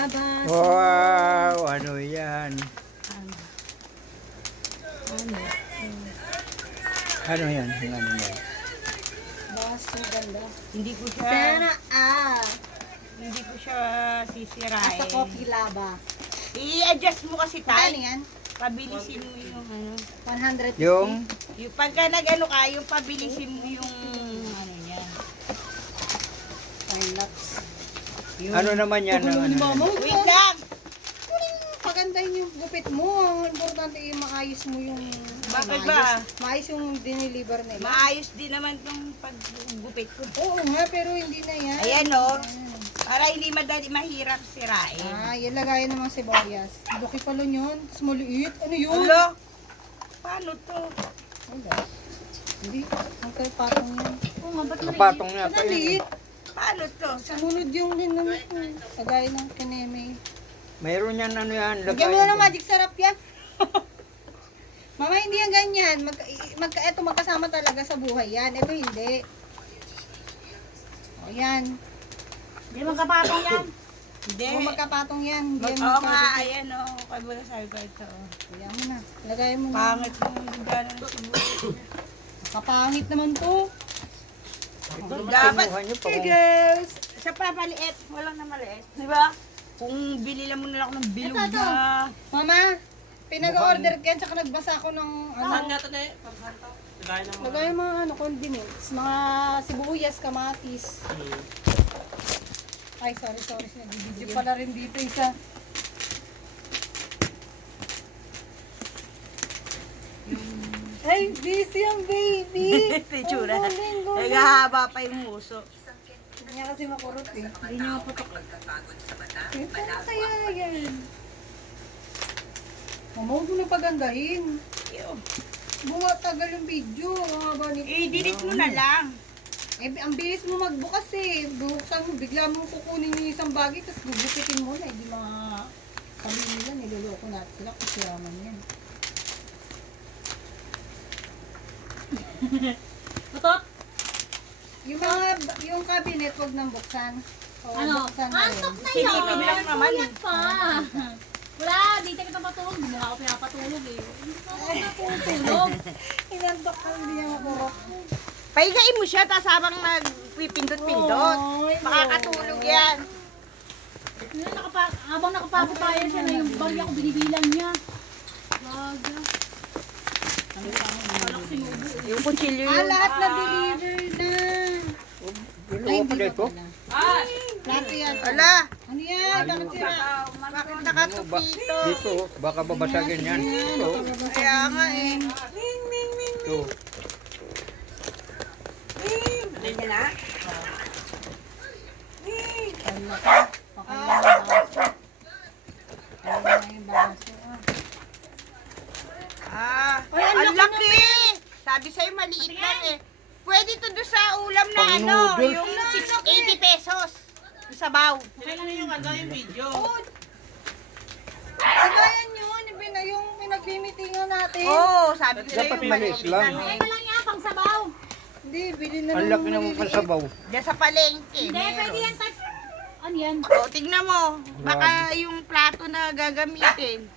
Babas. Wow, ano yan? Ano yan? Yung ano yan? Baso ganda. Hindi ko siya, Sana hindi ko siya sisirain. Asa coffee laba. I-adjust mo kasi Ano tayo. yan? Pabilisin mo yung ano. 150. Yung Yung pagka nag-ano ka, yung pabilisin mo yung ano niya. Relax. ano naman yan? Tugulo ni mama. Wait lang! Pagandahin yung gupit mo. Ang importante yung maayos mo yung... Bakit ba? Maayos yung diniliver nila. Maayos din naman tong paggupit ko. Oo nga, pero hindi na yan. Ayan o. Ayan. Para hindi mahirap sirain. Ah, yan lagayan ng mga sibuyas. Laki pala yun. Tapos maliit. Ano yun? Ulo! Paano to? Wala. Hindi. Ang patong yan. Oo nga, ba't Kapatong nga Ba't pa yun. maliit? Paano to? Sumunod yung linamit mo. Lagay ng kaneme. Mayroon yan, ano yan? Lagyan mo na ng magic sarap yan. Mama, hindi yan ganyan. Ito magkasama talaga sa buhay yan. Ito hindi. O yan. Hindi magkapatong yan. Hindi. Kung magkapatong yan. Hindi yan Oo nga, magkapatong. ayan o. Kaya ba sabi ko ito? Lagyan mo na. Lagay mo na. Pangit yung gano'n ng sibuya. Kapangit naman to. Dapat, Kinuha niyo pa hey kung- girls, sa papaliit, walang na maliit. Di ba? Kung bilila mo na ako ng bilog Ito. na. Mama, pinag-order ka yan. Tsaka nagbasa ako ng ano. nga ito na eh? Lagay yung mga ano, condiments. Mga sibuyas, kamatis. Ay, sorry. Nagbibidyo pala rin dito isa. Ay, busy ang baby. Ito yung tsura. Ang galing. Nagahaba pa yung muso. Hindi niya kasi makurot eh. Hindi niya maputok. Ito na kaya yan. Mama, huwag mo na pagandahin. Buwa tagal yung video. Ang haba nito. I-delete mo na lang. Eh, ang bilis mo magbukas eh. Buksan mo, bigla mo kukunin yung isang bagay, tapos gugupitin mo na. Hindi mga kami nila, niloloko natin sila kung siraman yan. Butot? Yung cabinet, huwag nang buksan. O, Ano? buksan na rin. Pasok na yun! Silipin lang naman eh. Kulat pa! Wala, di tayo kita matulog. Hindi mo nga ako pinapatulog eh. Hindi ko ako natutulog. Inantok ka, hindi niya makurot. Pahigain mo siya, tapos habang nagpipindot-pindot. Oy, Makakatulog yan. Habang nakapapatayan siya na yung bagya ko binibilang niya. Baga. Alak sinubo eh. Yung kutsilyo Ah, yung... lahat na deliver na. Binuha pa dito? Plato yan. Ala! Ano yan? Bakit sira? Bakit nakatupito? Dito, baka babasagin yan. Ito, Kaya nga eh. ito. Ah, Ay, ang ang laki! Sabi sa'yo maliit lang eh. Pwede to doon sa ulam na Pang ano, noodles. yung 80 pesos. Yung sabaw. Kagayan yun, yung pinag-meetingan natin. Oo, sabi ko Dapat sa'yo maliit lang. Ay, walang yan, pang sabaw. Hindi, bilhin na Ang lang laki naman pansabaw. Diyan sa palengke. Hindi, pwede yan. Ano yan? O, tignan mo. Baka yung plato na gagamitin.